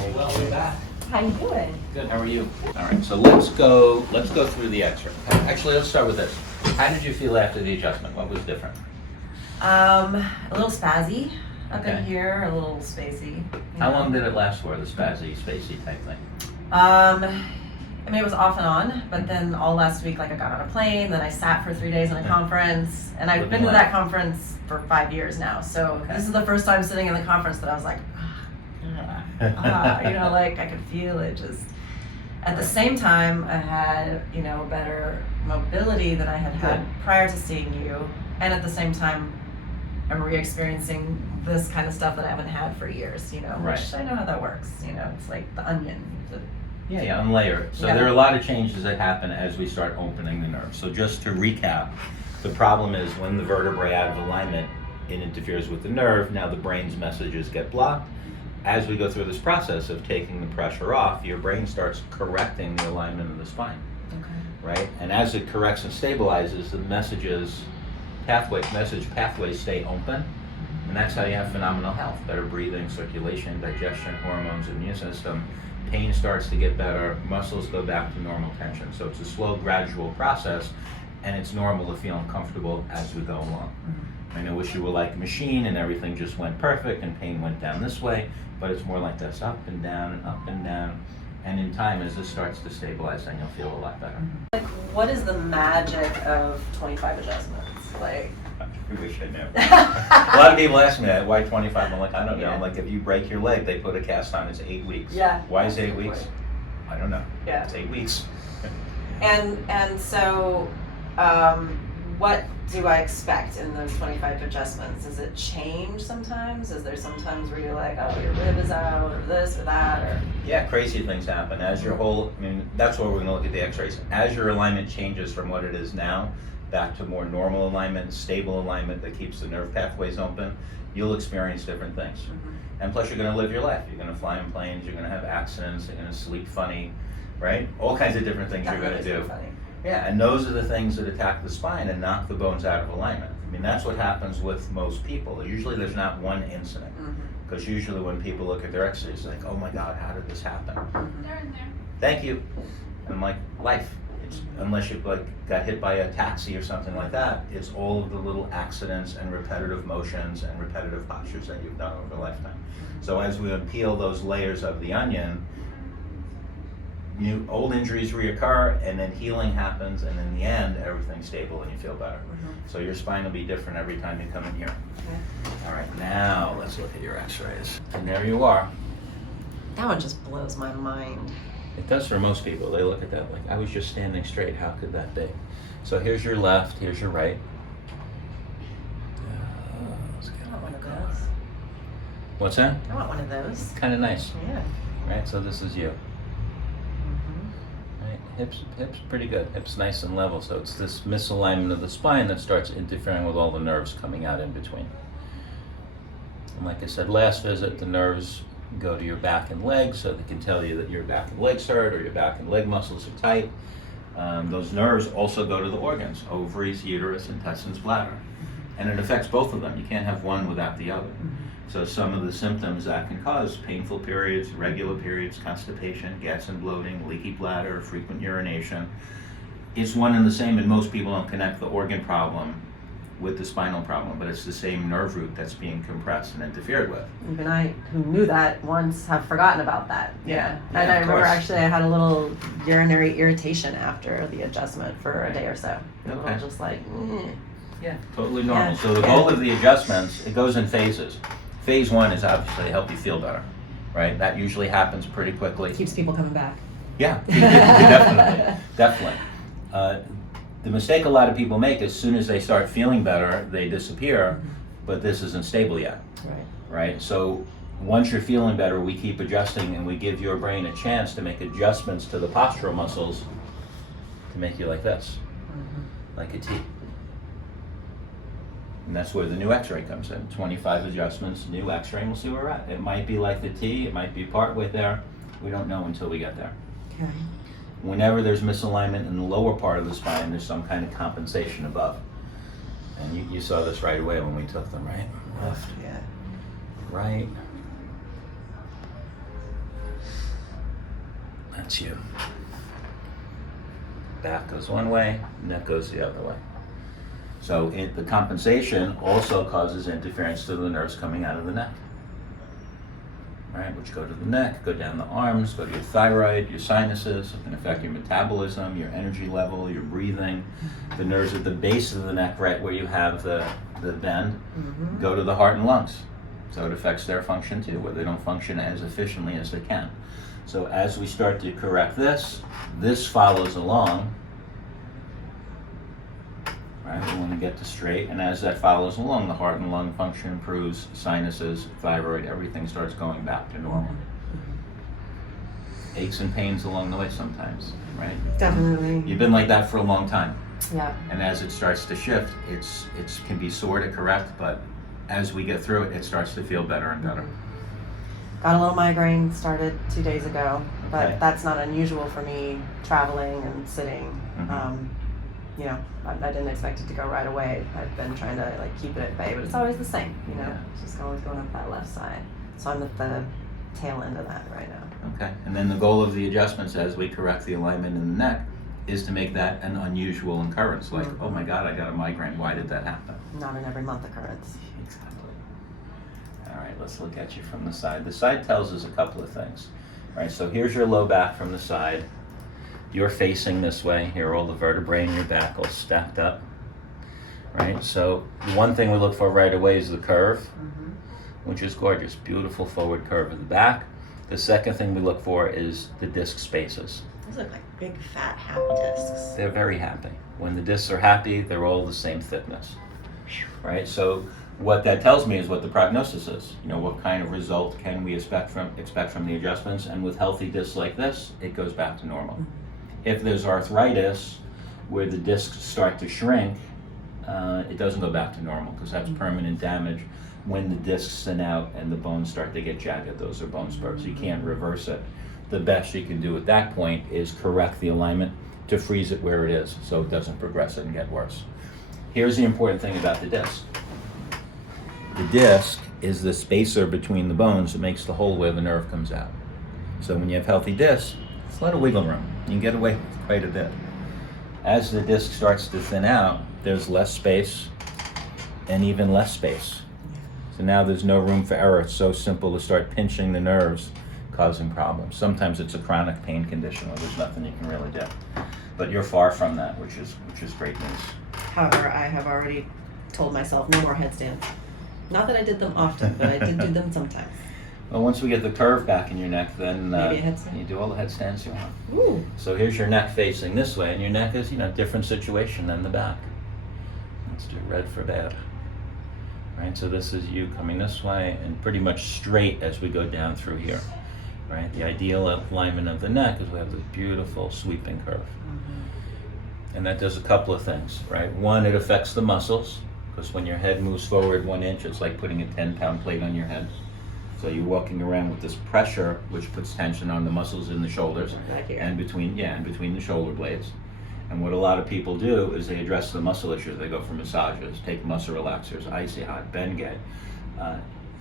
Okay, well, we're back. How you doing? Good, how are you? All right, so let's go through the x-ray. Actually, let's start with this. How did you feel after the adjustment? What was different? A little spazzy up Okay. in here, a little spacey. How long did it last for, the spazzy, spacey type thing? I mean, it was off and on, but then all last week, like I got on a plane, then I sat for 3 days in a conference, and I've been to that conference for 5 years now. So this is the first time sitting in the conference that I was like, you know, like I could feel it just. At the same time, I had, you know, better mobility than I had had prior to seeing you, and at the same time, I'm re-experiencing this kind of stuff that I haven't had for years, you know, which I know how that works, you know, it's like the onion. Yeah, unlayer it. So there are a lot of changes that happen as we start opening the nerve. So just to recap, the problem is when the vertebrae out of alignment, it interferes with the nerve. Now the brain's messages get blocked. As we go through this process of taking the pressure off, your brain starts correcting the alignment of the spine. Okay. Right? And as it corrects and stabilizes, the message pathways stay open. And that's how you have phenomenal health, better breathing, circulation, digestion, hormones, immune system. Pain starts to get better, muscles go back to normal tension. So it's a slow, gradual process, and it's normal to feel uncomfortable as we go along. Mm-hmm. I know wish you were like a machine and everything just went perfect and pain went down this way, but it's more like this, up and down and up and down. And in time, as this starts to stabilize, then you'll feel a lot better. Like, what is the magic of 25 adjustments? Like, I wish I knew. A lot of people ask me that, why 25? I'm like, I don't know. Yeah. Like, if you break your leg, they put a cast on, it's 8 weeks. Yeah. Why is it 8 weeks? I don't know. Yeah. It's 8 weeks. and so, what do I expect in those 25 adjustments? Does it change sometimes? Is there sometimes where you're like, oh, your rib is out, or this or that, or? Yeah, crazy things happen. As your whole, I mean, that's what we're going to look at the x-rays. As your alignment changes from what it is now back to more normal alignment, stable alignment that keeps the nerve pathways open, you'll experience different things. Mm-hmm. And plus, you're going to live your life. You're going to fly in planes, you're going to have accidents, you're going to sleep funny, right? All kinds of different things you're going to do. Funny. Yeah, and those are the things that attack the spine and knock the bones out of alignment. I mean, that's what happens with most people. Usually there's not one incident. Because usually when people look at their x-rays, it's like, oh my God, how did this happen? They're in there. Thank you. And I'm like, life. It's, unless you like got hit by a taxi or something like that, it's all of the little accidents and repetitive motions and repetitive postures that you've done over a lifetime. So as we unpeel those layers of the onion, old injuries reoccur, and then healing happens, and in the end, everything's stable and you feel better. So your spine will be different every time you come in here. Okay. All right, now let's look at your x-rays. And there you are. That one just blows my mind. It does for most people. They look at that like, I was just standing straight. How could that be? So here's your left, here's your right. Let's get I want one of those. What's that? I want one of those. Kind of nice, Yeah. right? So this is you. Right? Hips pretty good. Hips nice and level. So it's this misalignment of the spine that starts interfering with all the nerves coming out in between. And like I said last visit, the nerves go to your back and legs, so they can tell you that your back and legs hurt or your back and leg muscles are tight. Those nerves also go to the organs, ovaries, uterus, intestines, bladder. And it affects both of them. You can't have one without the other. So some of the symptoms that can cause painful periods, regular periods, constipation, gas and bloating, leaky bladder, frequent urination, it's one and the same, and most people don't connect the organ problem with the spinal problem, but it's the same nerve root that's being compressed and interfered with. Even I, who knew that once, have forgotten about that. Yeah, And I of remember course. actually I had a little urinary irritation after the adjustment for a day or so. A little Okay. just like, Yeah, totally normal. Yeah. So the goal of the adjustments, it goes in phases. Phase one is obviously to help you feel better, right? That usually happens pretty quickly. keeps people coming back. Yeah, definitely. The mistake a lot of people make, as soon as they start feeling better, they disappear, but this isn't stable yet, Right. right? So once you're feeling better, we keep adjusting and we give your brain a chance to make adjustments to the postural muscles to make you like this, like a T. And that's where the new x-ray comes in. 25 adjustments, new x-ray, and we'll see where we're at. It might be like the T, it might be partway there. We don't know until we get there. Okay. Whenever there's misalignment in the lower part of the spine, there's some kind of compensation above. And you saw this right away when we took them, right? Left, Yeah. right, That's you. Back goes one way, neck goes the other way. So the compensation also causes interference to the nerves coming out of the neck. Right, which go to the neck, go down the arms, go to your thyroid, your sinuses. It can affect your metabolism, your energy level, your breathing. The nerves at the base of the neck, right where you have the bend, go to the heart and lungs. So it affects their function too, where they don't function as efficiently as they can. So as we start to correct this follows along. Right, we want to get to straight, and as that follows along, the heart and lung function improves, sinuses, thyroid, everything starts going back to normal. Aches and pains along the way sometimes, right? Definitely. You've been like that for a long time. Yeah. And as it starts to shift, it can be sore to correct, but as we get through it, it starts to feel better and better. Got a little migraine, started 2 days ago, but Okay. that's not unusual for me, traveling and sitting. You know, I didn't expect it to go right away. I've been trying to like keep it at bay, but it's always the same, you know. Yeah. It's just always going up that left side. So I'm at the tail end of that right now. Okay, and then the goal of the adjustments as we correct the alignment in the neck is to make that an unusual occurrence. Like, oh my God, I got a migraine. Why did that happen? Not an every month occurrence. Exactly. All right, let's look at you from the side. The side tells us a couple of things. All right, so here's your low back from the side. You're facing this way. Here are all the vertebrae in your back all stacked up. Right, so one thing we look for right away is the curve, which is gorgeous. Beautiful forward curve of the back. The second thing we look for is the disc spaces. Those look like big, fat, happy discs. They're very happy. When the discs are happy, they're all the same thickness. Right, so what that tells me is what the prognosis is. You know, what kind of result can we expect from the adjustments? And with healthy discs like this, it goes back to normal. If there's arthritis where the discs start to shrink, it doesn't go back to normal because that's permanent damage. When the discs thin out and the bones start to get jagged, those are bone spurs. You can't reverse it. The best you can do at that point is correct the alignment to freeze it where it is so it doesn't progress and get worse. Here's the important thing about the disc. The disc is the spacer between the bones that makes the hole where the nerve comes out. So when you have healthy discs, it's a lot of wiggle room. You can get away with quite a bit. As the disc starts to thin out, there's less space and even less space. So now there's no room for error. It's so simple to start pinching the nerves, causing problems. Sometimes it's a chronic pain condition where there's nothing you can really do. But you're far from that, which is great news. However, I have already told myself no more headstands. Not that I did them often, but I did do them sometimes. Well, once we get the curve back in your neck, then Maybe a headstand. you do all the headstands you want. Ooh. So here's your neck facing this way, and your neck is, different situation than the back. Let's do red for bad. Right, so this is you coming this way and pretty much straight as we go down through here. Right, the ideal alignment of the neck is we have this beautiful sweeping curve. And that does a couple of things, right? One, it affects the muscles, because when your head moves forward 1 inch, it's like putting a 10-pound plate on your head. So you're walking around with this pressure, which puts tension on the muscles in the shoulders Right here. and between the shoulder blades. And what a lot of people do is they address the muscle issues. They go for massages, take muscle relaxers, icy hot, Bengay,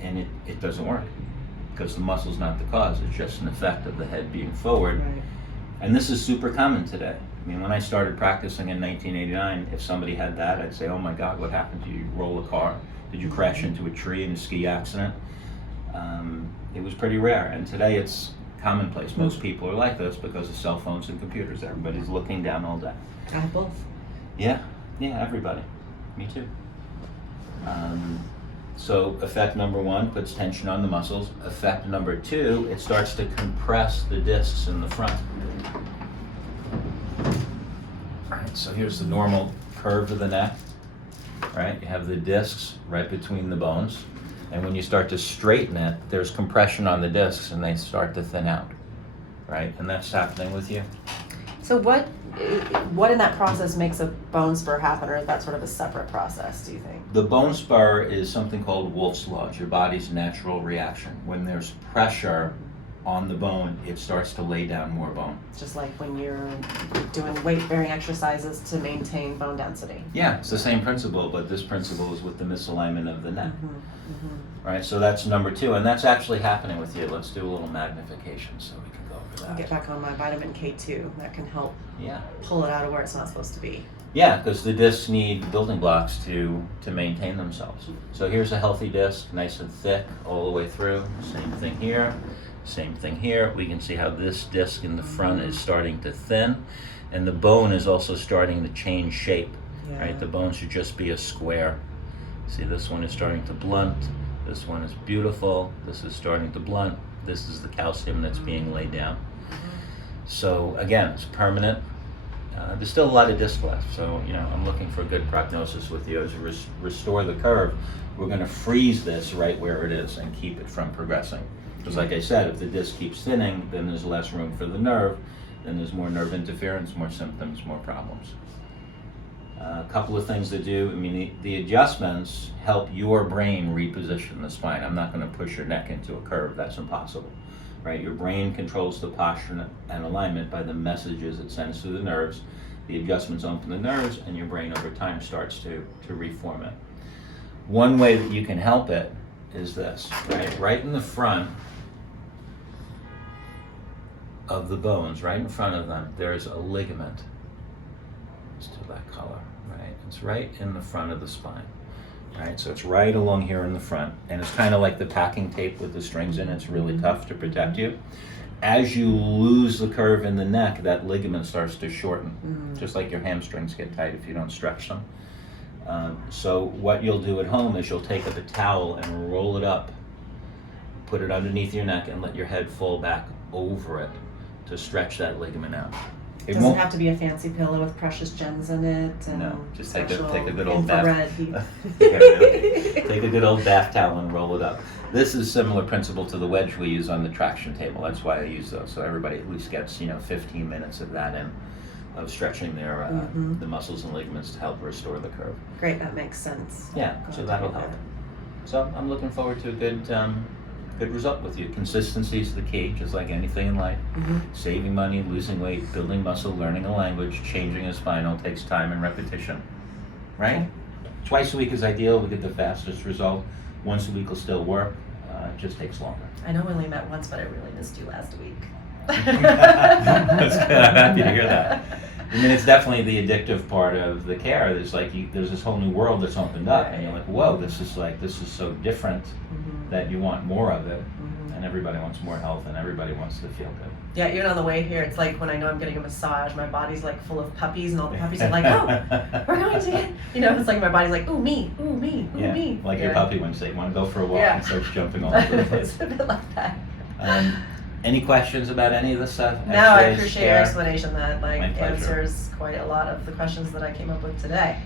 and it doesn't work because the muscle's not the cause. It's just an effect of the head being forward. Right. And this is super common today. I mean, when I started practicing in 1989, if somebody had that, I'd say, oh my God, what happened to you? You roll a car? Did you crash into a tree in a ski accident? It was pretty rare, and today it's commonplace. Most people are like this because of cell phones and computers. Everybody's looking down all day. I have both. Yeah, everybody. Me too. So effect number one puts tension on the muscles. Effect number two, it starts to compress the discs in the front. All right, so here's the normal curve of the neck. Right, you have the discs right between the bones. And when you start to straighten it, there's compression on the discs and they start to thin out, right? And that's happening with you. So what in that process makes a bone spur happen, or is that sort of a separate process, do you think? The bone spur is something called Wolff's Law. It's your body's natural reaction. When there's pressure on the bone, it starts to lay down more bone. It's just like when you're doing weight-bearing exercises to maintain bone density. Yeah, it's the same principle, but this principle is with the misalignment of the neck. Mm-hmm. Right, so that's number 2, and that's actually happening with you. Let's do a little magnification so we can go over I'll that. get back on my vitamin K2. That can help Yeah. pull it out of where it's not supposed to be. Yeah, because the discs need building blocks to maintain themselves. So here's a healthy disc, nice and thick all the way through. Same thing here, same thing here. We can see how this disc in the front is starting to thin, and the bone is also starting to change shape. Yeah. Right, the bone should just be a square. See, this one is starting to blunt. This one is beautiful. This is starting to blunt. This is the calcium that's being laid down. So again, it's permanent. There's still a lot of disc left, so I'm looking for a good prognosis with you. As you restore the curve, we're going to freeze this right where it is and keep it from progressing. Because like I said, if the disc keeps thinning, then there's less room for the nerve, then there's more nerve interference, more symptoms, more problems. A couple of things to do. I mean, the adjustments help your brain reposition the spine. I'm not going to push your neck into a curve. That's impossible. Right? Your brain controls the posture and alignment by the messages it sends to the nerves. The adjustments open the nerves, and your brain over time starts to reform it. One way that you can help it is this, right? Right in the front of the bones, right in front of them, there's a ligament. Let's do that color, right? It's right in the front of the spine. Right, so it's right along here in the front, and it's kind of like the packing tape with the strings in it. It's really tough to protect you. As you lose the curve in the neck, that ligament starts to shorten, just like your hamstrings get tight if you don't stretch them. So what you'll do at home is you'll take up a towel and roll it up, put it underneath your neck, and let your head fall back over it to stretch that ligament out. It Doesn't won't have to be a fancy pillow with precious gems in it. And No, just take a special good old bath. infrared heat. Take a good old bath towel and roll it up. This is similar principle to the wedge we use on the traction table. That's why I use those. So everybody at least gets 15 minutes of that in, of stretching their the muscles and ligaments to help restore the curve. Great, that makes sense. Yeah, so that'll help. So I'm looking forward to a good result with you. Consistency is the key, just like anything in life. Saving money, losing weight, building muscle, learning a language, changing a spine all takes time and repetition, right? Okay. Twice a week is ideal. We get the fastest result. Once a week will still work. It just takes longer. I know we only met once, but I really missed you last week. That's good. I'm happy to hear that. I mean, it's definitely the addictive part of the care. There's there's this whole new world that's opened up, and you're like, whoa, this is so different that you want more of it, and everybody wants more health, and everybody wants to feel good. Yeah, even on the way here, it's like when I know I'm getting a massage, my body's like full of puppies, and all the puppies are like, oh, we're going to get, it's like my body's like, ooh, me, ooh, me, ooh, me. Like your puppy when you want to go for a walk and starts jumping all over the place. It's a bit like that. Any questions about any of this stuff? No, I X-rays, appreciate your care? explanation. That My pleasure. answers quite a lot of the questions that I came up with today.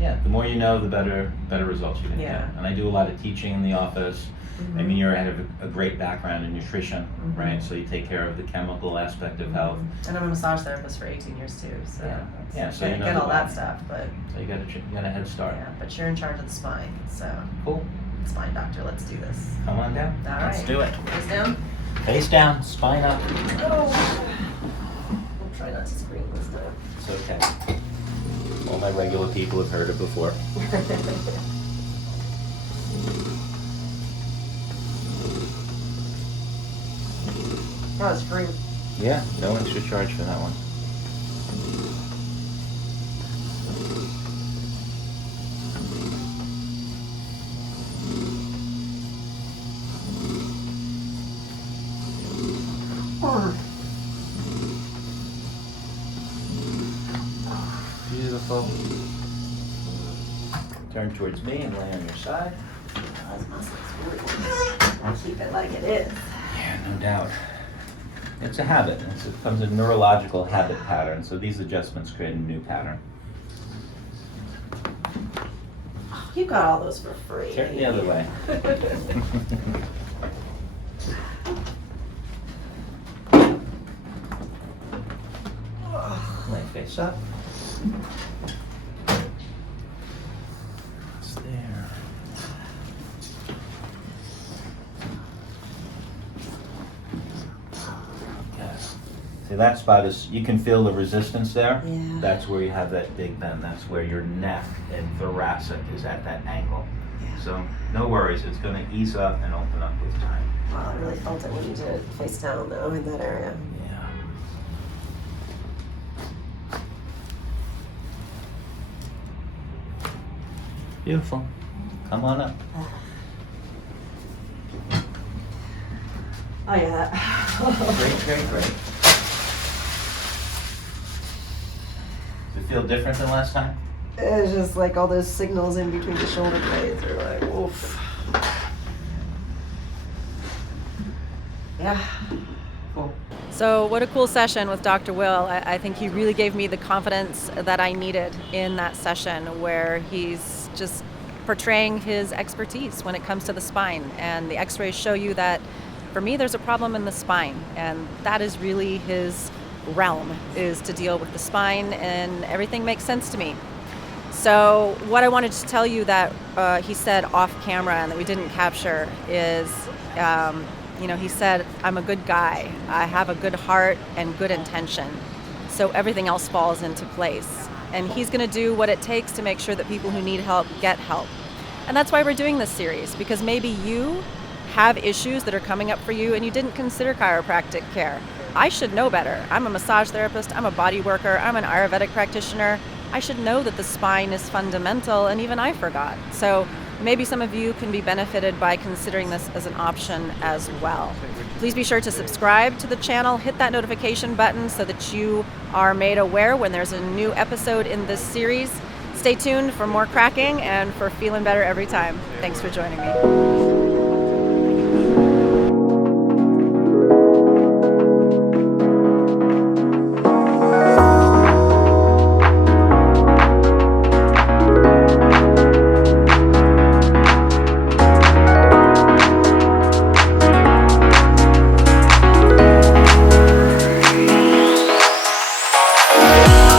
Yeah, the more you know, the better results you can Yeah. get. And I do a lot of teaching in the office. I mean, you have a great background in nutrition, right? So you take care of the chemical aspect of health. And I'm a massage therapist for 18 years too, so So I you know get the all that body. stuff, but So you got a head start. yeah, but you're in charge of the spine, so Cool. spine doctor, let's do this. Come on down. All Let's right. do it. Face down. Face down, spine up. Oh. I'll try not to scream this time. It's okay. All my regular people have heard it before. That was free. Yeah, no extra charge for that one. Beautiful. Turn towards me and lay on your side. Those muscles really want to keep it like it is. Yeah, no doubt. It's a habit. It becomes a neurological habit pattern. So these adjustments create a new pattern. Oh, you got all those for free. Turn the other way. Lay face up. It's there. See, that spot is, you can feel the resistance there. Yeah. That's where you have that big bend. That's where your neck and thoracic is at that angle. Yeah. So no worries, it's going to ease up and open up with time. Wow, I really felt it when you did it face down though in that area. Yeah. Beautiful. Come on up. Oh yeah. Great. Does it feel different than last time? It's just like all those signals in between the shoulder blades are like, oof. Yeah. Cool. So what a cool session with Dr. Wil. I think he really gave me the confidence that I needed in that session, where he's just portraying his expertise when it comes to the spine. And the x-rays show you that for me there's a problem in the spine, and that is really his realm, is to deal with the spine, and everything makes sense to me. So what I wanted to tell you that he said off camera and that we didn't capture is, he said, I'm a good guy. I have a good heart and good intention. So everything else falls into place. And he's going to do what it takes to make sure that people who need help get help. And that's why we're doing this series, because maybe you have issues that are coming up for you and you didn't consider chiropractic care. I should know better. I'm a massage therapist, I'm a body worker, I'm an Ayurvedic practitioner. I should know that the spine is fundamental, and even I forgot. So maybe some of you can be benefited by considering this as an option as well. Please be sure to subscribe to the channel, hit that notification button so that you are made aware when there's a new episode in this series. Stay tuned for more cracking and for feeling better every time. Thanks for joining me.